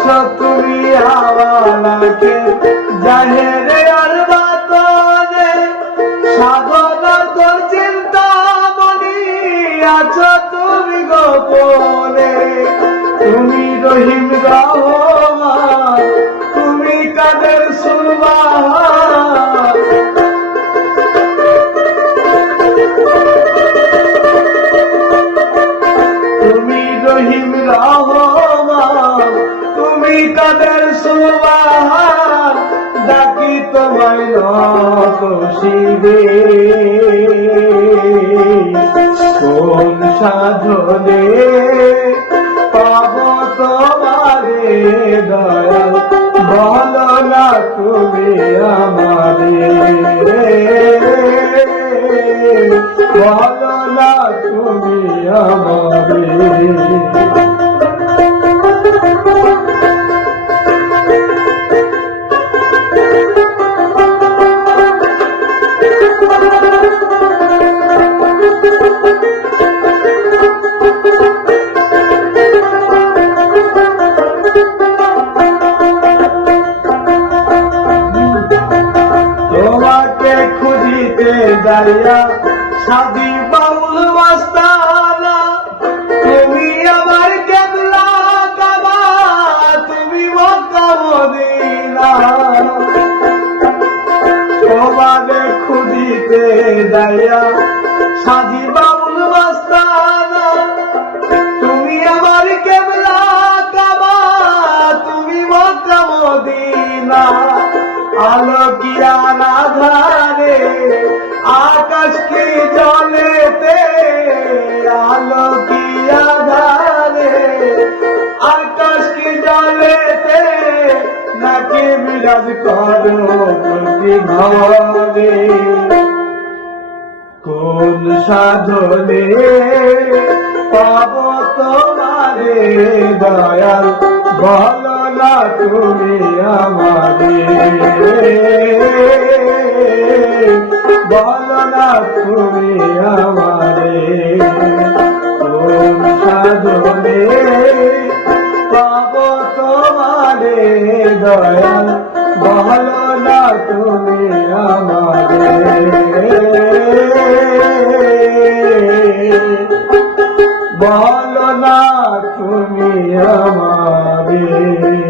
আছো তুমি আমাকে। জাহেরে আর বাতনে সাধনা তোর চিন্তা মনি আছো তুমি গোপনে। তুমি রহিম রহমান কাদের সুবাহান, ডাকি তোমায় নত শিবে কোন সাধনে পাব তোমারে দয়াল? বল না তুমি আমারে। বল না তুমি আমারে। যাইয়া সাদি বাউল মাস্তানা তুমি আমার কেবলা কাবা, তুমি মক্কা মদিনা। তোমাকে খুঁজিতে যাইয়া সাদি বাউল মাস্তানা তুমি আমার কেবলা কাবা, তুমি মক্কা মদিনা। আলোকিয়া রাধারে বিরাজ করো প্রতি ঘরে কোন সাধনে পাব তোমারে, দয়াল, বল না তুমি আমারে। বল না তুমি আমারে। দয়াল বল না তুমি আমারে বল না তুমি আমারে।